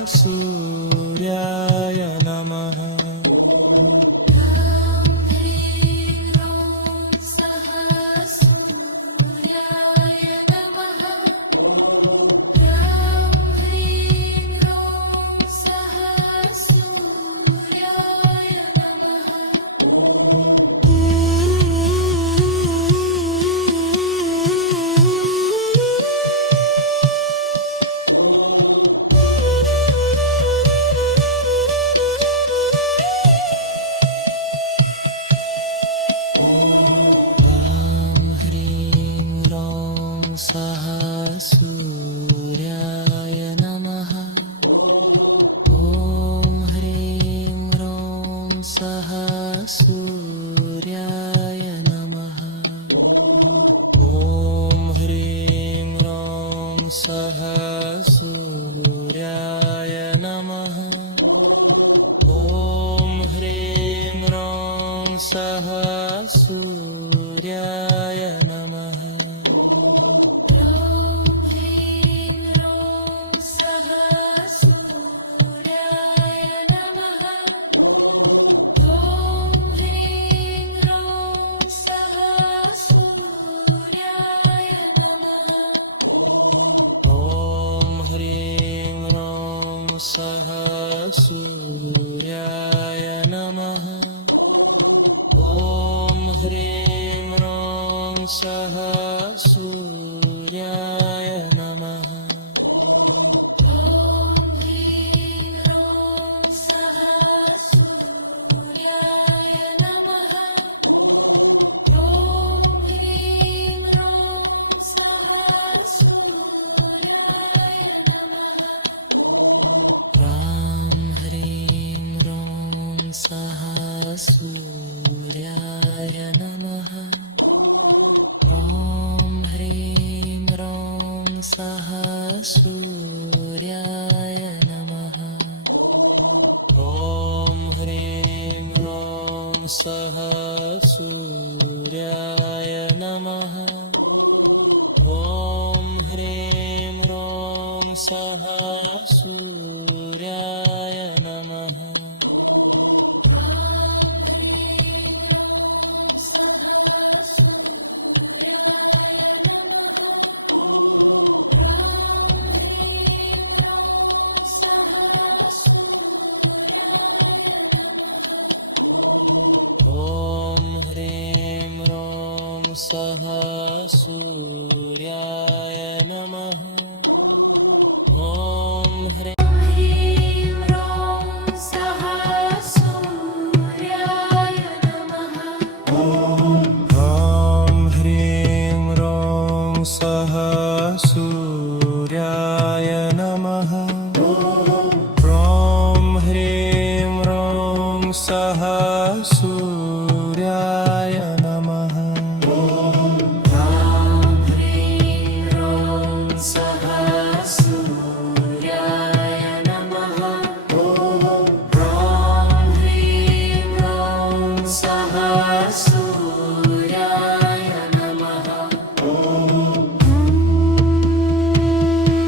सूर्याय नमः ह्रां ह्रीं ह्रौं सः सूर्याय नमः ह्रां ह्रीं ह्रौं सः सूर्याय नमः ह्रां ह्रीं ह्रौं सः सूर्याय नमः ॐ ह्रीं ह्रौं सः सूर्याय नमः ॐ ह्रीं ह्रौं सः सूर्याय नमः ॐ ह्रीं ह्रौं सः सूर्याय नमः ह्रां ह्रीं ह्रौं सः सूर्याय नमः ॐ ह्रीं ह्रौं सः सूर्याय नमः ॐ ह्रीं ह्रौं सः सूर्याय नमः ॐ ह्रीं ह्रौं सः सूर्याय नमः ॐ ह्रीं ह्रौं सः सूर्याय नमः ॐ ह्रीं ह्रौं सः सूर्याय नमः ह्रां ह्रीं ह्रौं सः सूर्याय नमः ॐ ह्रीं ह्रौं सः सूर्याय नमः ॐ ह्रीं ह्रौं सः सूर्याय नमः ॐ ह्रीं ह्रौं सः सूर्याय नमः ॐ ह्रीं ह्रौं सः सूर्याय नमः ॐ ह्रीं ह्रीं ह्रौं सः सूर्याय नमः ॐ ह्रीं ह्रौं सः सूर्याय नमः ॐ ह्रीं ह्रौं सः सूर्याय नमः ह्रां ह्रीं ह्रौं सः सूर्याय नमः ह्रां ह्रीं ह्रौं सः सूर्याय नमः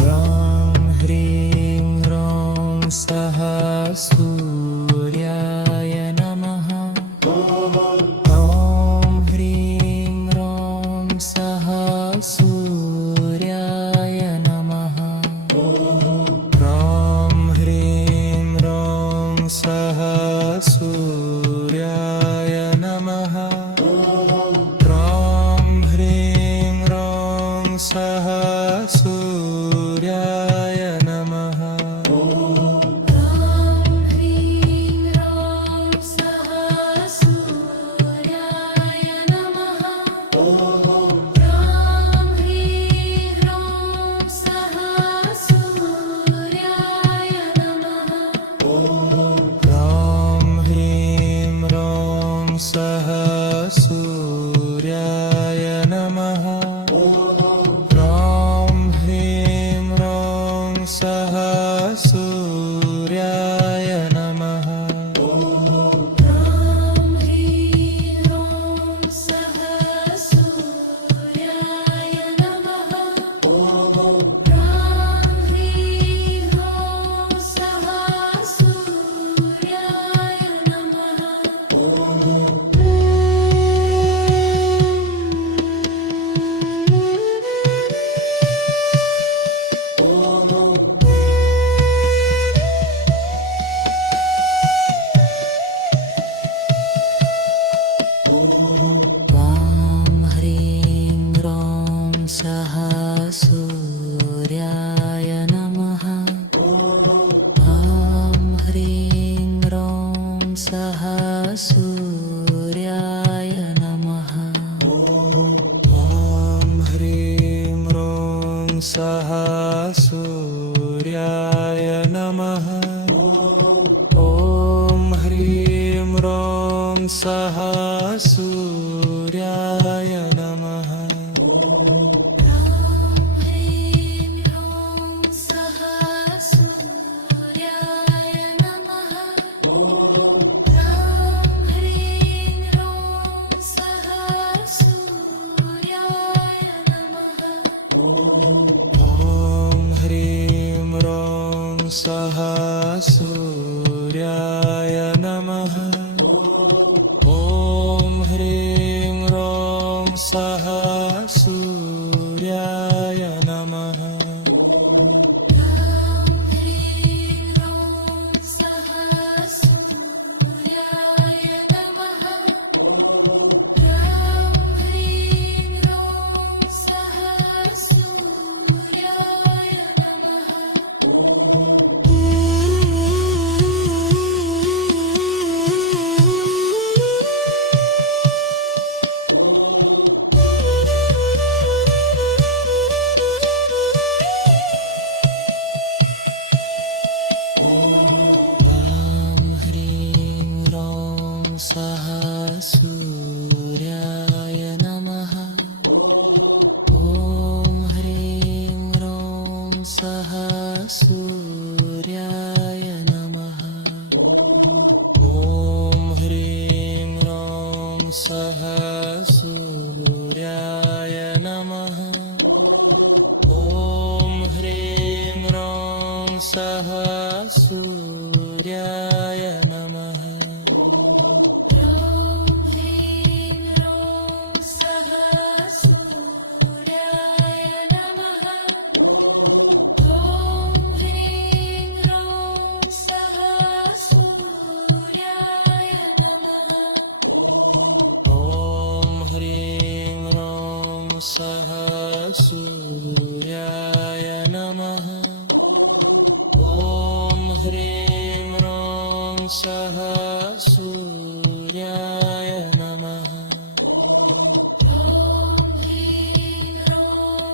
ह्रां ह्रीं ह्रौं सः सूर्याय नमः ॐ ह्रीं ह्रौं सः सूर्याय नमः ह्रां ह्रीं ह्रौं सः सूर्याय नमः ह्रां ह्रीं ह्रौं सः सूर्याय नमः ह्रां ह्रीं ह्रीं ह्रौं सः सूर्याय नमः ॐ ह्रीं ह्रौं सः सूर्याय नमः ॐ ह्रीं ह्रौं सः सूर्याय नमः ह्रीं ह्रौं सः सूर्याय नमः ह्रीं ह्रौं सः सूर्याय नमः ॐ ह्रीं ह्रौं सः सूर्याय नमः ॐ ह्रीं ह्रौं सः सूर्याय नमः ह्रीं ह्रौं सः सूर्याय नमः ह्रीं ह्रौं सः सूर्याय नमः ॐ ह्रीं ह्रौं सः सूर्याय नमः ॐ ह्रीं ह्रौं सः सूर्याय नमः ॐ ह्रीं ह्रौं सः सूर्याय नमः ॐ ह्रीं ह्रौं सः सूर्याय नमः ह्रीं ह्रौं सः सूर्याय नमः ॐ ह्रीं ह्रौं सः सूर्याय नमः ॐ ह्रीं ह्रौं सः सूर्याय नमः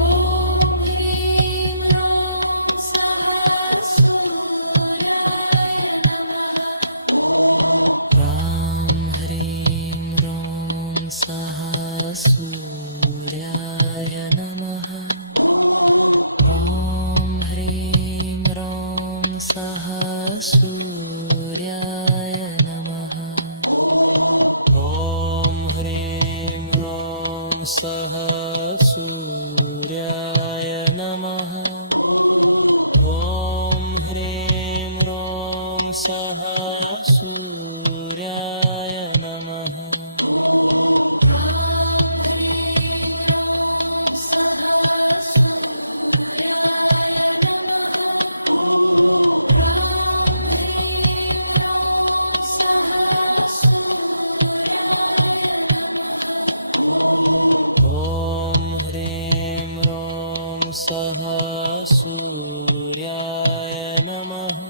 ॐ ह्रीं ह्रौं सः सूर्याय नमः ह्रीं ह्रौं सः सूर्याय नमः ॐ ह्रीं ह्रौं सः सूर्याय नमः ह्रीं ह्रौं सः सूर्याय नमः ॐ ह्रीं ह्रौं सः सूर्याय नमः ॐ ह्रीं ह्रौं सः सूर्याय नमः ॐ ह्रीं ह्रौं सः सूर्याय नमः ॐ ह्रीं ह्रौं सः सूर्याय नमः